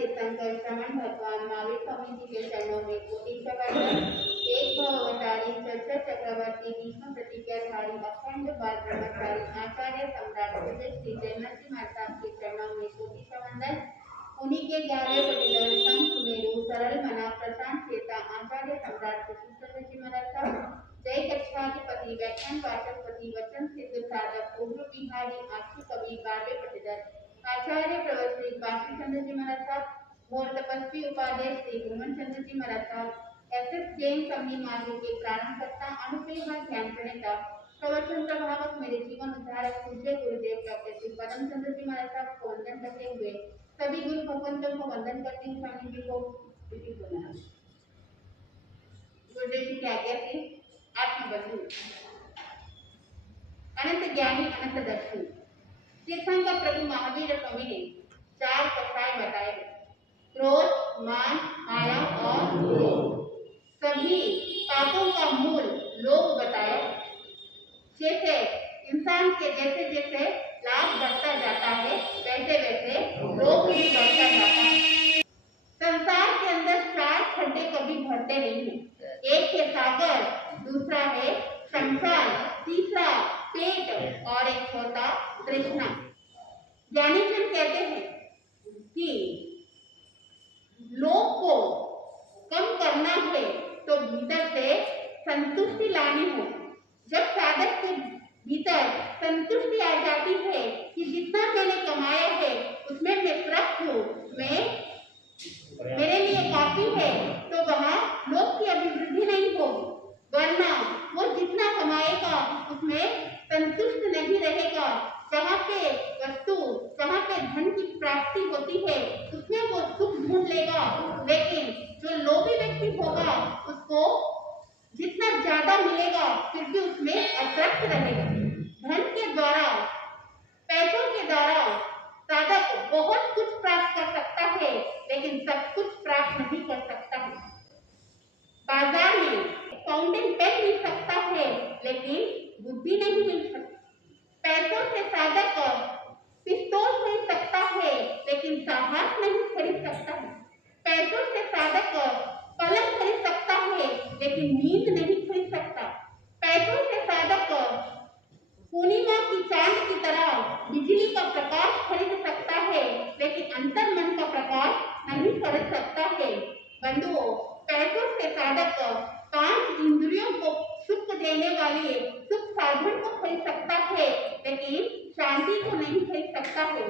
तीर्थंकर श्रमण भगवान महावीर स्वामी जी के चरणों में कोटि प्रवर्तन एक भवतारी चर्चा चक्रवर्ती भीष्म प्रतिज्ञाधारी अखंड बाल ब्रह्मचारी आचार्य सम्राट विजय श्री जयमल जी महाराज के चरणों में कोटि प्रवंदन। उन्हीं के 11 पटिधर संग सुमेरु सरल मना प्रशांत चेता आचार्य सम्राट विष्णुचंद्र जी महाराज जय कक्षाधिपति व्याख्यान वाचस्पति वचन सिद्ध साधक उग्र बिहारी आशु कवि 12 पटिधर आचार्य प्रवश्री बाकी चंद्र जी महाराज साहब और तपस्वी उपाध्याय श्री गुरुमन चंद्र जी महाराज साहब एसएस जैन सम्मी मार्ग के प्राणकर्ता अनुप्रिय ध्यान प्रणेता प्रवचन प्रभावक मेरे जीवन उद्धारक पूज्य गुरुदेव डॉक्टर श्री पदम चंद्र जी महाराज साहब को वंदन करते हुए सभी गुरु भगवंतों को वंदन करती हूँ। स्वामी जी को विधि बोलना गुरुदेव जी की आज्ञा से आत्मबंधु अनंत ज्ञानी अनंत दर्शी तीर्थंकर प्रभु महावीर स्वामी ने 4 कथाएं बताए। क्रोध, मान, माया और लोभ। सभी पापों का मूल लोभ बताया। जैसे इंसान के जैसे जैसे लाभ बढ़ता जाता है वैसे वैसे लोभ भी बढ़ता जाता है। संसार के अंदर 4 खड्डे कभी भरते नहीं है। एक है सागर, दूसरा है संसार, तीसरा पेट और एक छोटा तृष्णा। ज्ञानीजन कहते हैं कि लोभ को कम करना है तो भीतर से संतुष्टि लानी हो। जब साधक के भीतर संतुष्टि आ जाती है कि जितना मैंने कमाया है उसमें मैं तृप्त हूँ, मेरे लिए काफी है, तो वहाँ लोभ की अभिवृद्धि नहीं होगी। वरना वो जितना कमाएगा उसमें संतुष्ट नहीं रहेगा। जहाँ पे वस्तु, जहाँ पे धन की प्राप्ति होती है उसमें वो सुख ढूंढ लेगा। लेकिन जो लोभी व्यक्ति होगा उसको जितना ज्यादा मिलेगा फिर भी उसमें अतृप्त रहेगा। धन के द्वारा, पैसों के द्वारा साधक बहुत कुछ प्राप्त कर सकता है लेकिन सब कुछ प्राप्त नहीं कर सकता है। बाजार में फाउंटेन पेन मिल सकता है लेकिन बुद्धि नहीं मिल सकती। पैसों से साधक पिस्तौल खरीद सकता है लेकिन साहस नहीं खरीद सकता है। पैसों से साधक पलंग खरीद सकता है लेकिन नींद नहीं खरीद सकता। पैसों से साधक पूर्णिमा की चांद की तरह बिजली का प्रकाश खरीद सकता है लेकिन अंतर मन का प्रकाश नहीं खरीद सकता है। बंधुओं, पैसों से साधक 5 इंद्रियों को सुख देने वाले सुख साधन को खरीद सकता है लेकिन शांति को नहीं खरीद सकता है।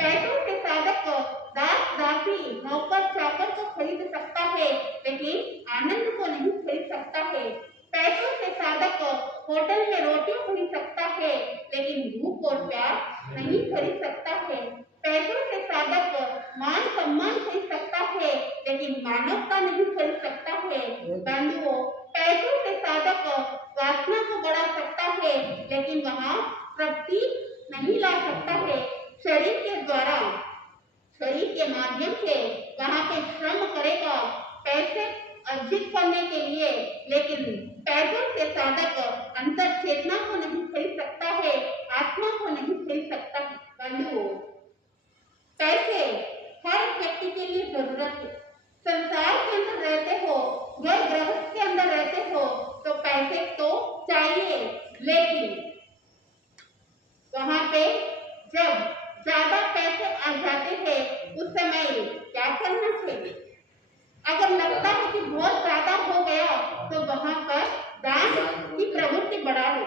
पैसों से साधक दास दासी नौकर चाकर को खरीद सकता है लेकिन आनंद को नहीं खरीद सकता है। पैसों से साधक होटल में रोटियां खरीद सकता है लेकिन भूख और प्यास नहीं खरीद सकता है। पैसों से साधक मान सम्मान खरीद सकता है लेकिन मानवता नहीं खरीद सकता है। बंधुओं, पैसों से साधक वासना को बढ़ा सकता है लेकिन वहाँ तृप्ति नहीं ला सकता है। शरीर के द्वारा, शरीर के माध्यम से वहाँ पे श्रम करेगा पैसे अर्जित करने के लिए, लेकिन पैसों से साधक अंतर चेतना को नहीं खरीद सकता है, आत्मा को नहीं खरीद सकता है। बंधुओं, पैसे हर व्यक्ति के लिए जरूरत है। संसार के अंदर रहते हो, घर गृहस्थ के अंदर रहते हो तो पैसे तो चाहिए, लेकिन वहां पे जब ज्यादा पैसे आ जाते हैं उस समय क्या करना चाहिए? अगर लगता है कि बहुत ज्यादा हो गया तो वहां पर दान की प्रवृत्ति बढ़ा लो,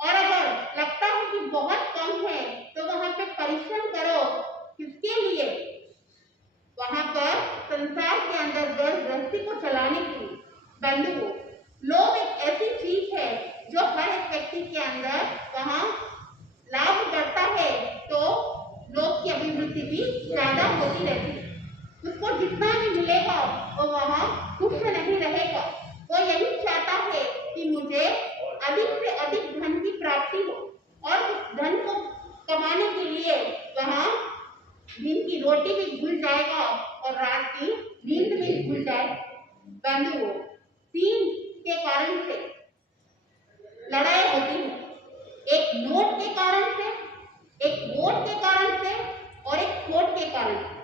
और अगर लगता है कि बहुत कम है तो वहां पे परिश्रम करो। किसके लिए? वहां पर संसार के अंदर घर गृहस्थी को चलाने के लिए। बंधुओं, लोभ एक ऐसी चीज है जो हर एक व्यक्ति के अंदर वहां लाभ बढ़ता है तो लोभ की अभिवृद्धि भी ज्यादा होती रहती है। उसको जितना भी मिलेगा वो वहां खुश नहीं रहेगा। वो यही चाहता है कि मुझे अधिक से अधिक धन की प्राप्ति हो, और उस धन को कमाने के लिए वहां दिन की रोटी भी भूल जाएगा और रात की नींद भी भूल जाएगा। बंधुओं, 3 के कारण से लड़ाई होती है। एक नोट के कारण से, एक वोट के कारण से और एक खोट के कारण से।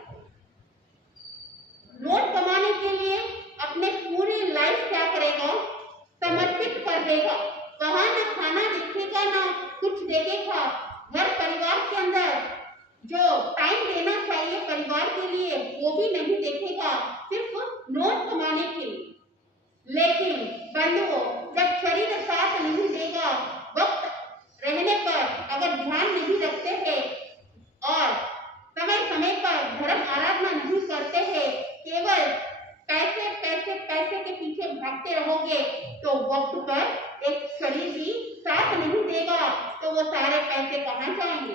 देगा, वहां ना खाना देखेगा ना कुछ देखेगा। घर परिवार के अंदर जो टाइम देना चाहिए परिवार के लिए वो भी नहीं देखेगा, सिर्फ नोट कमाने के लिए। लेकिन बंधुओं, जब शरीर साथ नहीं देगा, वक्त रहने पर अगर ध्यान नहीं रखते हैं और समय समय पर धर्म आराधना नहीं करते हैं, केवल पैसे पैसे पैसे के पीछे भागते रहोगे, तो वक्त पर एक शरीर भी साथ नहीं देगा, तो वो सारे पैसे कहाँ जाएंगे?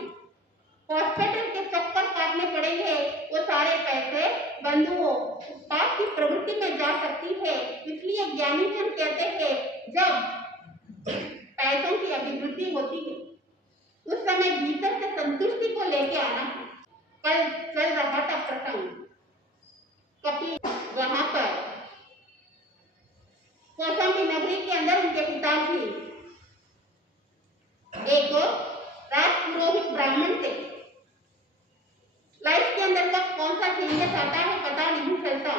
हॉस्पिटल के चक्कर काटने पड़ेंगे, वो सारे पैसे बंधुओं पाप की प्रवृत्ति में जा सकती है। इसलिए ज्ञानी जन कहते हैं, जब पैसों की अभिवृद्धि होती है उस समय भीतर से संतुष्टि को लेके आना है। कल चल रहा था प्रसंग, कपिल वहां पर कौशाम्बी नगरी के अंदर उनके पिताजी एक राजपुरोहित ब्राह्मण थे। लाइफ के अंदर कब कौन सा चेंजेस आता है पता नहीं चलता।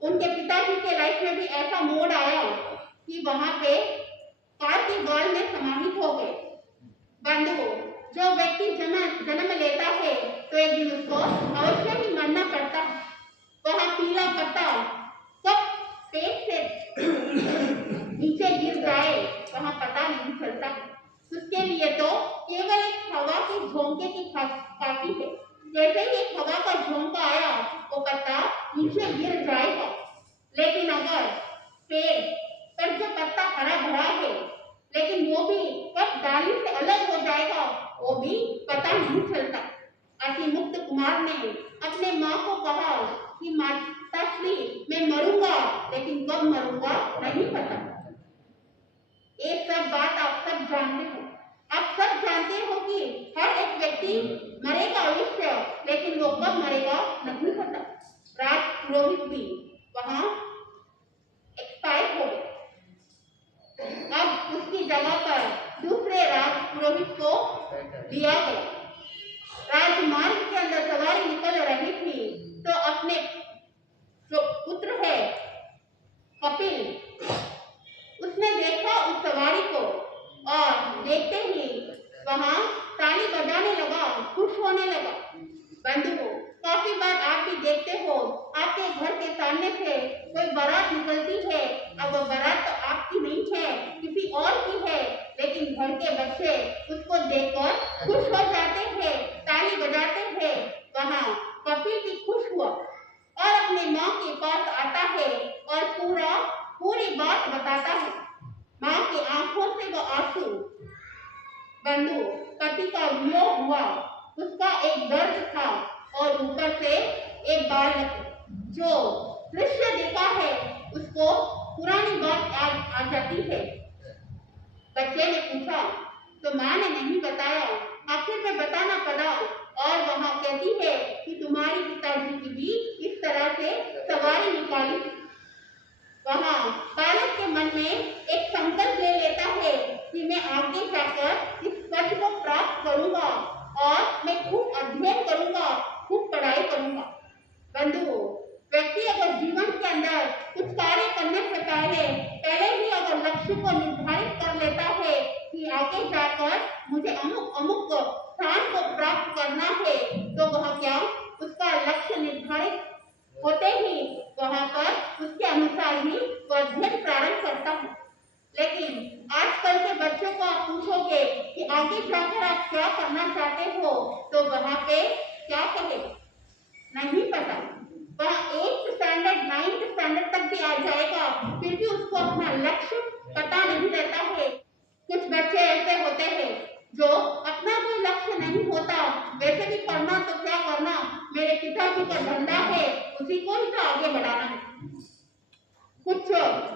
उनके पिताजी के लाइफ में भी ऐसा मोड़ आया कि वहां पे कार की गाल में समाहित हो गए। बंधुओं, जो व्यक्ति जन्म लेता है तो एक दिन उसको अवश्य ही मरना पड़ता है। वह पीला पत्ता कब पेट से नीचे गिर जाए वहां पता नहीं चलता। उसके लिए तो केवल एक हवा के झोंके की काफी है। जैसे ही एक हवा का झोंका आया वो पत्ता नीचे गिर जाएगा। लेकिन अगर पेड़ पर जो पत्ता हरा भरा है, लेकिन वो भी कब डाली से अलग हो जाएगा वो भी पता नहीं चलता। अतिमुक्त कुमार ने अपने माँ को कहा कि माताश्री मैं मरूंगा, लेकिन कब मरूंगा नहीं पता। ये सब बात आप सब जानते हो। आप सब जानते हो कि हर एक व्यक्ति मरेगा अवश्य, लेकिन वो कब मरेगा नहीं पता। राजपुरोहित भी वहां एक्सपायर हो गए। अब उसकी जगह पर दूसरे राजपुरोहित को लिया गया। राजमार्ग के अंदर सवारी निकल रही थी तो अपने जो पुत्र है कपिल, उसने देखा उस सवारी को और देखते ही वहां ताली बजाने लगा, खुश होने लगा। बंधुओं, काफी बार आप भी देखते हो आपके घर के सामने से कोई बारात निकलती है। अब वो बारात तो आपकी नहीं है, किसी और की है, लेकिन घर के बच्चे उसको देखकर खुश हो जाते हैं, ताली बजाते हैं। वहां कपिल भी खुश हुआ और अपने माँ के पास आता है और पूरी बात बताता है। माँ की आंखों से वो आंसू। बंधु, पति का वियोग हुआ, उसका एक दर्द था और ऊपर से एक बालक जो दृश्य देखा है उसको पुरानी बात आ जाती है। बच्चे ने पूछा तो माँ ने नहीं बताया, आखिर में बताना पड़ा और वहां कहती है कि तुम्हारी पिताजी की भी इस तरह से सवारी निकाली। वहां बालक के मन में एक संकल्प ले लेता है कि मैं आगे जाकर इस पद को प्राप्त करूंगा और मैं खूब अध्ययन करूंगा, खूब पढ़ाई करूंगा। बंधुओं, व्यक्ति अगर जीवन के अंदर कुछ कार्य करने से पहले ही अगर लक्ष्य को निर्धारित कर लेता है कि आगे जाकर मुझे अमुक स्थान को प्राप्त करना है, तो वह क्या उसका लक्ष्य निर्धारित होते ही वहां पर उसके अनुसार ही वह अध्ययन प्रारंभ करता है। लेकिन आजकल के बच्चों को आप पूछोगे कि आगे जाकर आप क्या करना चाहते हो, तो वहां पे क्या कहेगा नहीं पता। वह 8th स्टैंडर्ड 9th स्टैंडर्ड तक भी आ जाएगा, फिर भी उसको अपना लक्ष्य पता नहीं रहता है। कुछ बच्चे ऐसे होते हैं जो अपना कोई लक्ष्य नहीं होता, वैसे भी करना तो क्या करना, मेरे पिताजी का धंधा है उसी को ही तो आगे बढ़ाना है। कुछ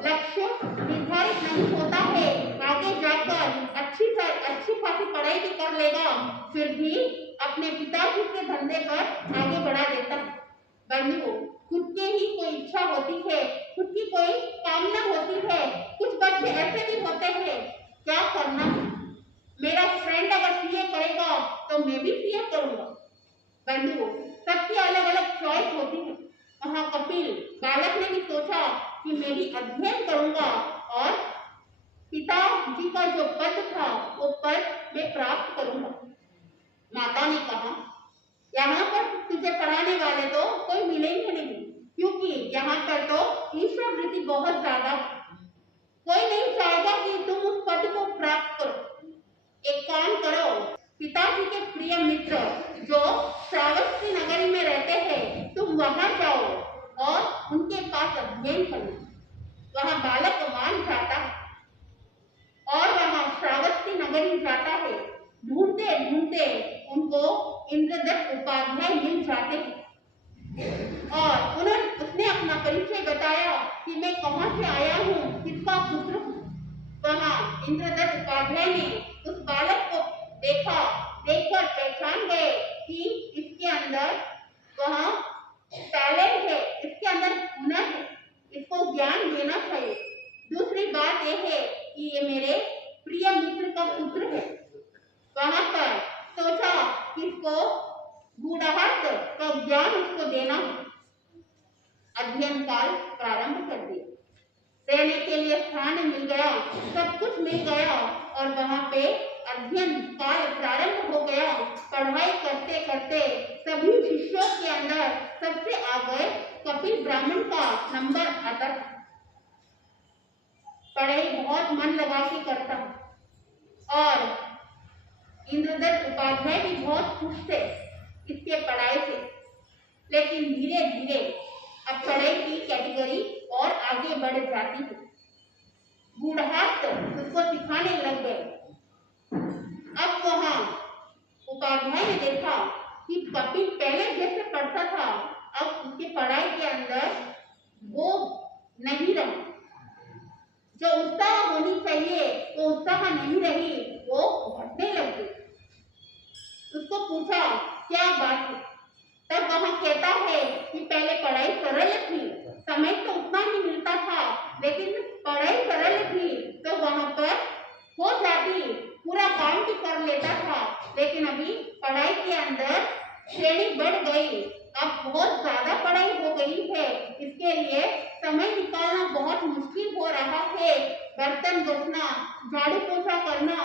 लक्ष्य निर्धारित नहीं होता है, आगे जाकर अच्छी खासी पढ़ाई भी कर लेगा, फिर भी अपने पिताजी के धंधे पर आगे बढ़ा देता है। बंधुओं, खुद के ही कोई इच्छा होती है, खुद की कोई कामना होती है। कुछ बच्चे ऐसे भी होते हैं, क्या करना है, मेरा फ्रेंड अगर सीए करेगा तो मैं भी सीए करूंगा। बंधुओं, सबकी अलग अलग चॉइस होती है। वहां कपिल बालक ने भी सोचा कि मैं भी अध्ययन करूंगा और पिताजी का जो पद था वो पद मैं प्राप्त करूंगा। माता ने कहा, यहाँ पर तुझे पढ़ाने वाले तो कोई मिलेंगे नहीं, क्योंकि यहाँ पर तो ईर्ष्यावृत्ति बहुत ज्यादा है। कोई नहीं चाहेगा कि तुम उस पद को प्राप्त करो। एक काम करो, पिताजी के प्रिय मित्र जो श्रावस्ती नगरी में रहते हैं, तुम वहां जाओ और उनके पास अध्ययन करो। वहां बालक मान जाता है और वहां श्रावस्ती नगरी जाता है। ढूंढते ढूंढते उनको इंद्रदत्त उपाध्याय मिल जाते हैं और उसने अपना परिचय बताया कि मैं कहाँ से आया हूँ, किसका पुत्र हूँ। वहां इंद्रदत्त उपाध्याय ने उस बालक को देखा, देखकर पहचान गए कि इसके अंदर वहां टैलेंट है, इसके अंदर हुनर है, इसको ज्ञान देना चाहिए। दूसरी बात यह है कि ये मेरे प्रिय मित्र का पुत्र है। वहां पर सोचा कि इसको बूढ़ाहट का ज्ञान उसको देना है। अध्ययन काल प्रारंभ कर दिया। रहने के लिए स्थान मिल गया, सब कुछ मिल गया और वहां पे अध्ययन काल प्रारंभ हो गया। पढ़ाई करते करते सभी शिष्यों के अंदर सबसे आगे कपिल ब्राह्मण का नंबर आता था। पढ़ाई बहुत मन लगा के करता और इंद्रदत्त उपाध्याय भी बहुत खुश थे इसके पढ़ाई से। लेकिन धीरे धीरे अब पढ़ाई की कैटेगरी और आगे बढ़ जाती है। बूढ़ाहट उसको सिखाने लग गए। अब वहां उपाध्याय ने देखा कि कपिल पहले जैसे पढ़ता था, अब उसके पढ़ाई के अंदर वो नहीं रहा। जो उत्साह होनी चाहिए वो उत्साह नहीं रही, वो घटने लग गई। उसको पूछा क्या बात है, तब वहां कहता है कि पहले पढ़ाई सरल थी, समय तो उतना ही मिलता था, लेकिन पढ़ाई सरल थी तो वहां पर हो जाती, पूरा काम भी कर लेता था। लेकिन अभी पढ़ाई के अंदर श्रेणी बढ़ गई, अब बहुत ज्यादा पढ़ाई हो गई है, इसके लिए समय निकालना बहुत मुश्किल हो रहा है। बर्तन धोना, झाड़ू पोछा करना,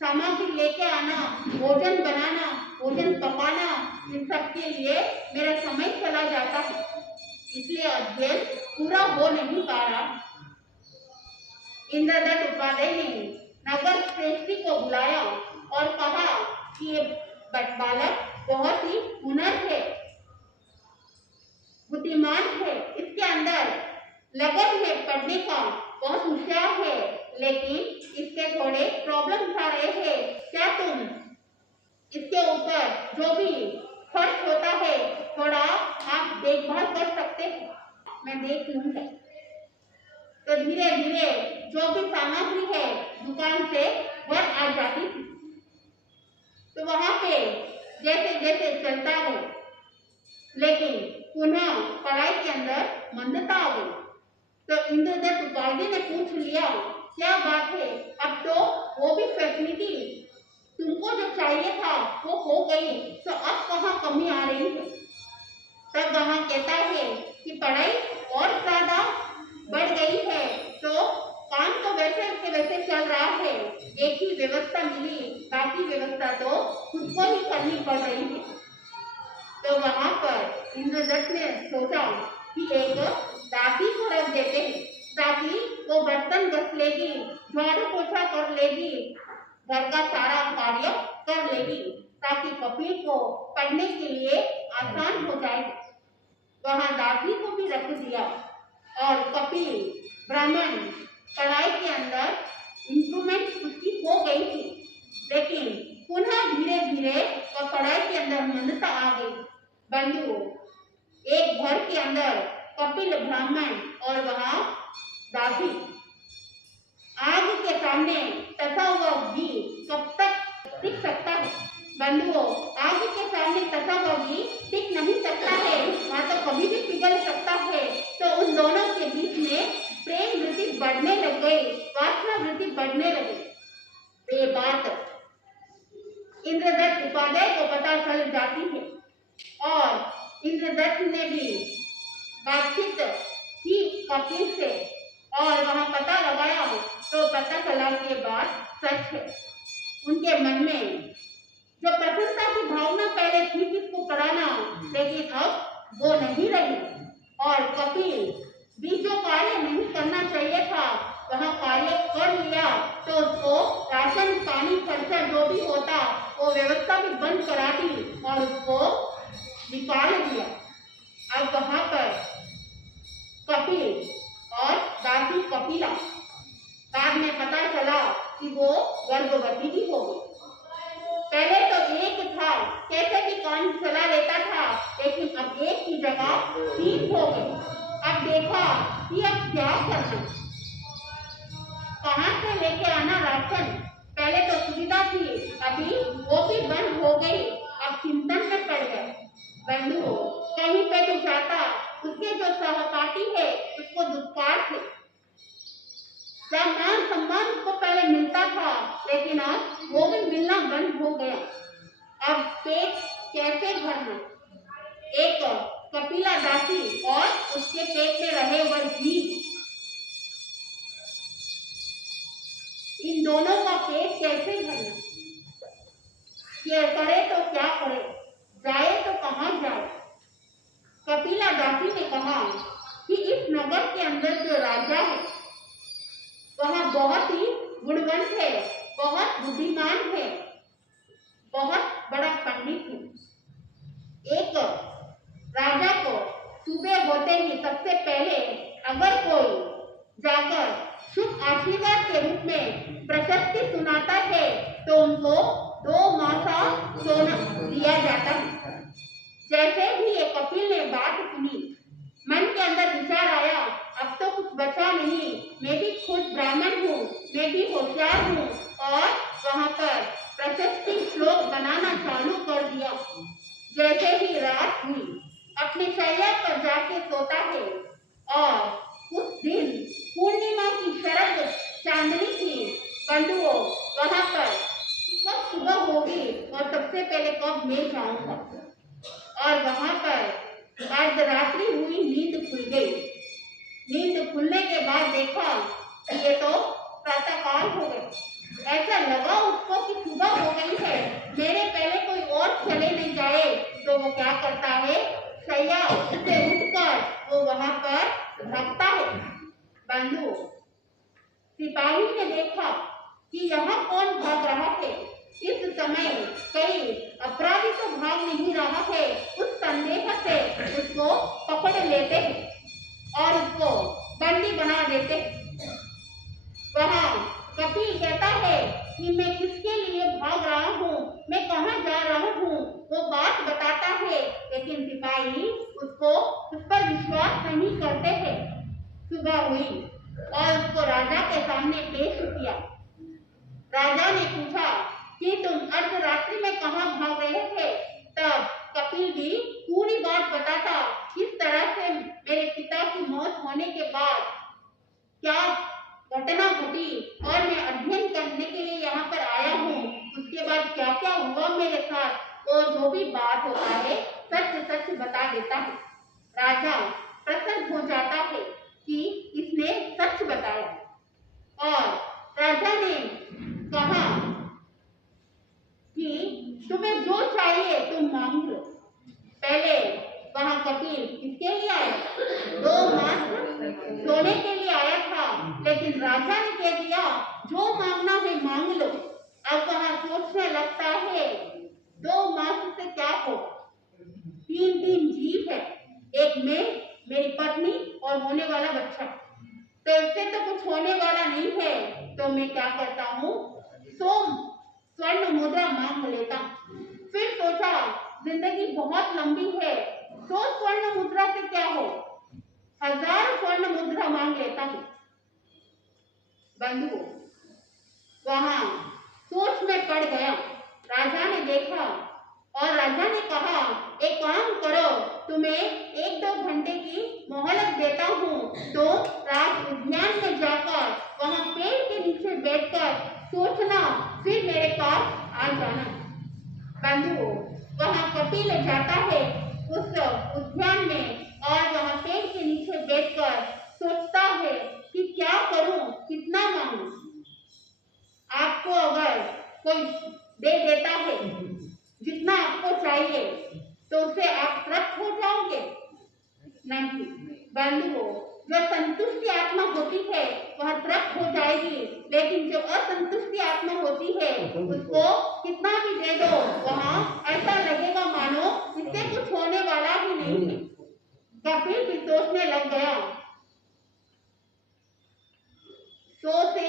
सामग्री लेके आना, भोजन बनाना, भोजन पकाना, इन सब के लिए मेरा समय चला जाता है, इसलिए अध्ययन पूरा हो नहीं पा रहा। इंद्रदत्त उपाध्याय ने नगर श्रेष्ठी को बुलाया और कहा कि ये बालक बहुत ही हुनर है, बुद्धिमान है, इसके अंदर लगन है पढ़ने का, बहुत होशियार है, लेकिन इसके थोड़े प्रॉब्लम्स आ रहे हैं। क्या तुम इसके ऊपर जो भी खर्च होता है थोड़ा आप देखभाल कर सकते हैं? मैं देख लूंगा। तो धीरे धीरे जो भी सामग्री है दुकान से वह आ जाती थी। तो वहां पे जैसे जैसे चलता है, लेकिन पुनः पढ़ाई के अंदर मंदता आ गई। तो इंद्रदत्त उपाध्याय ने पूछ लिया क्या बात है, अब तो वो भी फैसिलिटी तुमको जो चाहिए था वो हो गई, तो अब कहाँ कमी आ रही है? तब वहां कहता है कि पढ़ाई और ज्यादा बढ़ गई है, तो काम तो वैसे के वैसे चल रहा है, एक ही व्यवस्था मिली, बाकी व्यवस्था तो खुद को ही करनी पड़ रही है। तो वहां पर इंद्रदत्त ने सोचा कि एक दासी को रख देते हैं, ताकि वो बर्तन घस लेगी, झाड़ू पोछा कर लेगी, घर का सारा कार्य कर लेगी, ताकि कपिल को पढ़ने के लिए आसान हो जाए। वहां दासी को भी रख दिया और कपिल ब्राह्मण पढ़ाई के अंदर इंप्रूवमेंट उसकी हो गई थी, लेकिन पुनः धीरे धीरे वह पढ़ाई के अंदर मंदता आ गई। बंधुओं, एक घर के अंदर कपिल ब्राह्मण और वहां दासी, आग के सामने तथा हुआ घी कब तक टिक सकता है? बंधुओं, आग के सामने तथा हुआ घी टिक नहीं सकता है, वहां तो कभी भी पिघल सकता है। तो उन दोनों के बीच में प्रेम वृत्ति बढ़ने लग गई, वासना वृत्ति बढ़ने लगी। ये बात इंद्रदत्त उपाध्याय को पता चल जाती है और इंद्रदत्त ने भी बातचीत की कपिल से और वहां पता लगाया तो पता चला कि बात सच है। उनके मन में जो प्रसन्नता की भावना पहले थी किसको पढ़ाना, लेकिन अब वो नहीं रही। और कपिल भी जो कार्य नहीं करना चाहिए था वह कार्य कर लिया, तो उसको राशन पानी खर्चा जो भी होता वो व्यवस्था भी बंद करा दी और उसको निकाल दिया। अब वहां पर कपिल और दासी कपिला, बाद में पता चला कि वो गर्भवती भी हो गई। पहले तो एक था, कैसे भी काम चला लेता था, लेकिन अब एक की जगह 3 हो गए। अब देखा कि अब क्या करना, कहाँ से लेके आना राशन। पहले तो सुविधा थी, अभी वो भी बंद हो गई। अब चिंतन में पड़ गए। बंधु कहीं पे भी जाता, उसके जो सहपाठी है उसको दुष्कार थे। मान सम्मान उसको पहले मिलता था, लेकिन अब वो भी मिलना बंद हो गया। अब पेट कैसे भरना। एक कपिला दासी और उसके पेट में रहे वह जीव, इन दोनों का पेट कैसे भरना। ये करे तो क्या करे, जाए तो कहाँ जाए। कपिला दासी ने कहा कि इस नगर के अंदर जो राजा है वह बहुत ही गुणवंत है, बहुत बुद्धिमान है, बहुत बड़ा पंडित है। एक राजा को सुबह होते ही सबसे पहले अगर कोई जाकर शुभ आशीर्वाद के रूप में प्रशस्ति सुनाता है तो उनको 2 मासा सोना दिया जाता है। जैसे ही ये कपिल ने बात सुनी, मन के अंदर विचार आया, अब तो कुछ बचा नहीं, मैं भी खुद ब्राह्मण हूँ, मैं भी होशियार हूँ, और वहां पर प्रशस्ति श्लोक बनाना चालू कर दिया। जैसे ही रात हुई अपनी शैया पर जाके सोता है, और उस दिन पूर्णिमा की शरद चांदनी थी। बंधुओं वहां पर कब सुबह होगी और सबसे पहले कब मैं जाऊंगा, और वहां पर अर्धरात्रि हुई, नींद खुल गई। नींद खुलने के बाद देखा कि ये तो प्रातःकाल हो गए। ऐसा लगा उसको कि सुबह हो गई है, मेरे पहले कोई और चले नहीं जाए। तो वो क्या करता है, शैया से उठकर वो वहां पर भागता है। बंधु सिपाही ने देखा कि यहाँ कौन भाग रहा है। इस समय कई अपराधी तो भाग नहीं रहा है, उस संदेह से उसको पकड़ लेते हैं और उसको बंदी बना देते हैं। वहाँ कपिल कहता है कि मैं किसके लिए भाग रहा हूँ, मैं कहाँ जा रहा हूँ, वो बात बताता है, लेकिन सिपाही उसको उस पर विश्वास नहीं करते हैं। सुबह हुई और उसको राजा के सामने पेश किया। राजा ने पूछा कि तुम अर्धरात्रि में कहाँ भाग रहे थे। तब कपिल भी पूरी बात बताता, किस तरह से मेरे पिता की मौत होने के बाद क्या घटना घटी और मैं अध्ययन करने के लिए यहाँ पर आया हूँ, उसके बाद क्या क्या हुआ मेरे साथ, वो जो भी बात होता है सच सच बता देता है। राजा प्रसन्न हो जाता है कि इसने सच बताया, और राजा ने कहा कि तुम्हें जो चाहिए तुम मांग लो। पहले वहां कपिल किसके लिए आया, 2 मास सोने के लिए आया था, लेकिन राजा ने कह दिया जो मांगना है मांग लो। अब वहां सोचने लगता है 2 मास से क्या होगा, 3 जीव है, एक मैं, मेरी पत्नी और होने वाला बच्चा, तो इससे तो कुछ होने वाला नहीं है। तो मैं क्या करता हूँ, 100 स्वर्ण मुद्रा मांग लेता। फिर सोचा जिंदगी बहुत लंबी है, 100 स्वर्ण मुद्रा से क्या हो, 1000 स्वर्ण मुद्रा मांग लेता हूँ। बंधु वहां सोच में पड़ गया। राजा ने देखा और राजा ने कहा एक काम करो, तुम्हें 1-2 घंटे की मोहलत देता हूँ, तो रात उद्यान में जाकर वहां पेड़ के नीचे बैठकर सोचना, फिर मेरे पास आ जाना। बंधु वहां कपिल जाता है उस उद्यान में और वहां पेड़ के नीचे बैठकर सोचता है कि क्या रहोगे? नहीं बंधुओं, जो संतुष्टि आत्मा होती है वह तृप्त हो जाएगी, लेकिन जो असंतुष्टि आत्मा होती है उसको कितना भी दे दो वहाँ ऐसा लगेगा मानो इससे कुछ होने वाला ही नहीं है। कपिल भी सोचने लग गया, 100 से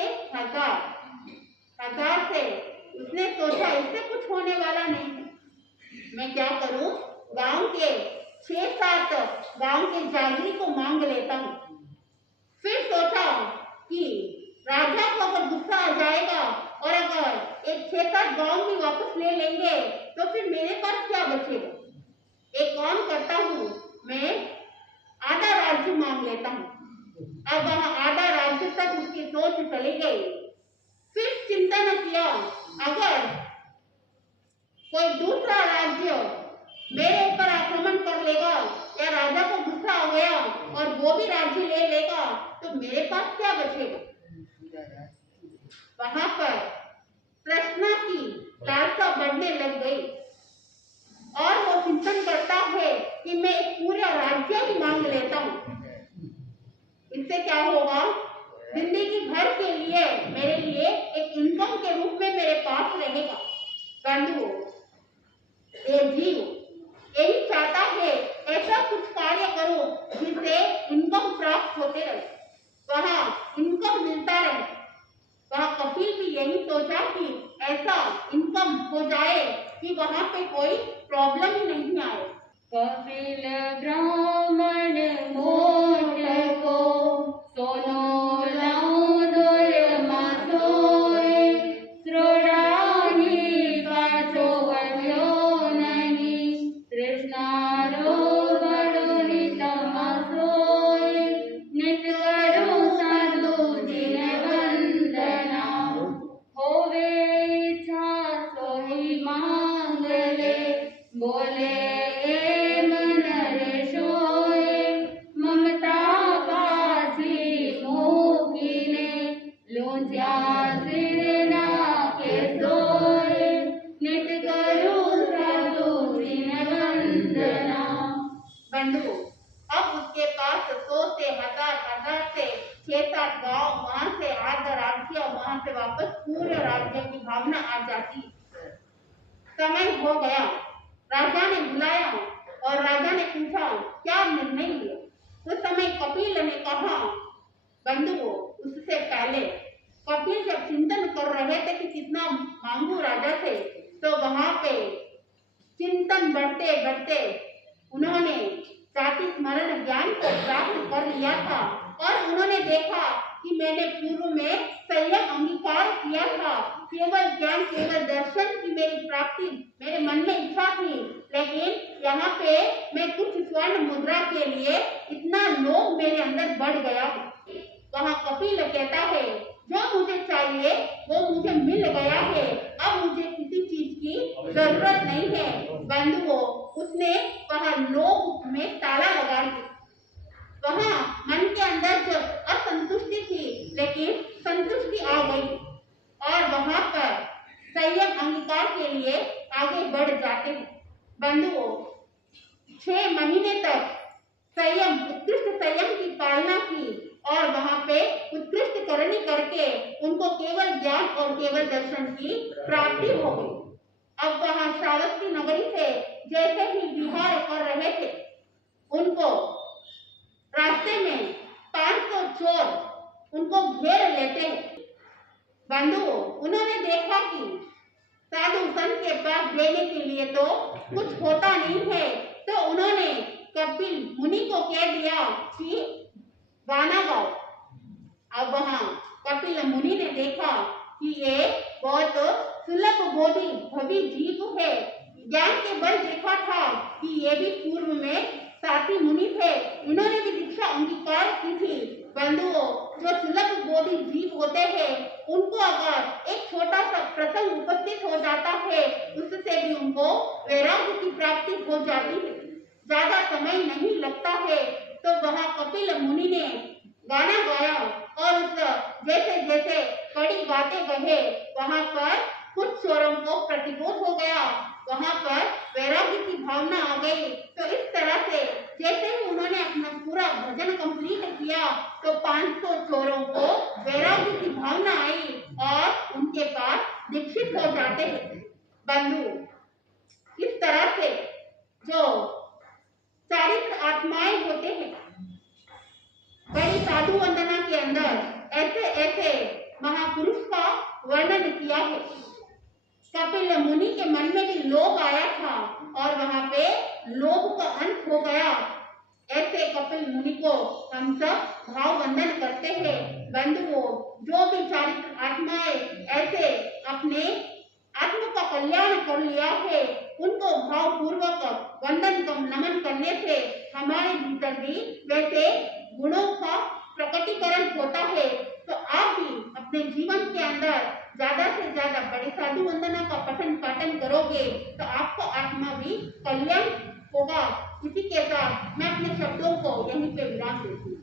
1000 से उसने सोचा इससे कुछ होने वाला नहीं है, मैं क्या करूं, गांव के 6-7 गांव के जागीर को मांग लेता हूं। फिर सोचा कि राजा को अगर गुस्सा आ जाएगा और अगर एक 6-7 गांव भी वापस ले लेंगे तो फिर मेरे पास क्या बचेगा। एक काम करता हूँ, मैं आधा राज्य मांग लेता हूँ। अब वहाँ आधा राज्य तक उसकी सोच चली गई। फिर चिंतन किया, अगर कोई दूसरा राज्य मेरे ऊपर आक्रमण कर लेगा या राजा को गुस्सा आ गया और वो भी राज्य ले लेगा तो मेरे पास क्या बचेगा। वहां पर तृष्णा की लालसा बढ़ने लग गई और वो चिंतन करता है कि मैं एक पूरा राज्य ही मांग लेता हूँ। इससे क्या होगा, जिंदगी भर के लिए मेरे लिए एक इनकम के रूप में मेरे पास रहेगा। बंधुओं, ये जीव यही चाहता है ऐसा कुछ कार्य करो जिससे इनकम प्राप्त होते रहे, वहाँ इनकम मिलता रहे। वह कपिल भी यही सोचा कि ऐसा इनकम हो जाए कि वहाँ पे कोई प्रॉब्लम ही नहीं आए। कपिल ब्राह्मण मोट को सोनो लाऊं दोय मासोय, श्रोडाही पाछो वळ्यो नहीं, तृष्णारो बळोनी तमासोय, नित करूं साधुजीने वंदना, होवे इच्छा सोई मांगले, बोले बंधु, अब उसके पास 100 से 1000 से 6-7 गांव, वहां से आधा राज्य, वहां से वापस पूरे राज्य की भावना आ जाती। समय हो गया, राजा ने बुलाया और राजा ने पूछा क्या निर्णय लिया। उस समय कपिल ने कहा, बंधुओं, उससे पहले कपिल जब चिंतन कर रहे थे कि कितना मांगू राजा से, तो वहां पे चिंतन बढ़ते बढ़ते उन्होंने जाति स्मरण ज्ञान को प्राप्त कर लिया था और उन्होंने देखा कि मैंने पूर्व में संयम अंगीकार किया था, केवल ज्ञान केवल दर्शन की मेरी प्राप्ति मेरे मन में इच्छा थी, लेकिन यहाँ पे मैं कुछ स्वर्ण मुद्रा के लिए इतना लोभ मेरे अंदर बढ़ गया। वहाँ कपिल कहता है जो मुझे चाहिए वो मुझे मिल गया है, अब मुझे किसी चीज की जरूरत नहीं है। बंधुओं, उसने वहाँ लोभ में ताला लगा दिया। वहाँ मन के अंदर जो असंतुष्टि थी लेकिन संतुष्टि आ गई और वहाँ पर संयम अंगीकार के लिए आगे बढ़ जाते हैं। बंधुओं, 6 महीने तक संयम उत्कृष्ट संयम की पालना की और वहाँ पे उत्कृष्ट करनी करके उनको केवल ज्ञान और केवल दर्शन की प्राप्ति हो गई। अब वहाँ श्रावस्ती नगरी से जैसे ही विहार कर रहे थे, उनको रास्ते में 500 चोर उनको घेर लेते हैं। बंधुओं, उन्होंने देखा कि साधु संत के पास देने के लिए तो कुछ होता नहीं है, तो उन्होंने कपिल मुनि को कह दिया कि गाना गाओ। अब वहाँ कपिल मुनि ने देखा कि ये बहुत सुलभ बोधि भवी जीव है। ज्ञान के बल देखा था कि ये भी पूर्व में साथी मुनि थे, इन्होंने भी दीक्षा अंगीकार की थी। बंधुओं, जो सुलभ बोधि जीव होते हैं उनको अगर एक छोटा सा प्रसंग उपस्थित हो जाता है उससे भी उनको वैराग्य की प्राप्ति हो जाती है, ज्यादा समय नहीं लगता है। तो वहाँ कपिल मुनि ने गाना गाया और उस जैसे जैसे कड़ी गाते गए वहाँ पर कुछ चोरों को प्रतिबोध हो गया, वहाँ पर वैराग्य की भावना आ गई। तो इस तरह से भजन कंप्लीट किया तो 500 चोरों को वैराग्य की भावना आई और उनके पास दीक्षित हो जाते हैं। बंधु, इस तरह से जो चारित्र आत्माएं होते हैं, बड़ी साधु वंदना के अंदर ऐसे ऐसे महापुरुष का वर्णन किया है। कपिल मुनि के मन में भी लोभ आया था और वहां पे लोभ का अंत हो गया। ऐसे कपिल मुनि को हम सब भाव वंदन करते हैं। बंधुओं, जो भी चारित्र आत्माएं ऐसे अपने आत्मा का कल्याण कर लिया है, उनको भाव पूर्वक वंदन नमन करने से हमारे भीतर भी वैसे गुणों का प्रकटीकरण होता है। तो आप भी अपने जीवन के अंदर ज्यादा से ज्यादा बड़ी साधु वंदना का पठन पाठन करोगे तो आपका आत्मा भी कल्याण होगा। इसी के साथ मैं अपने शब्दों को यहीं पे विराम देती हूँ।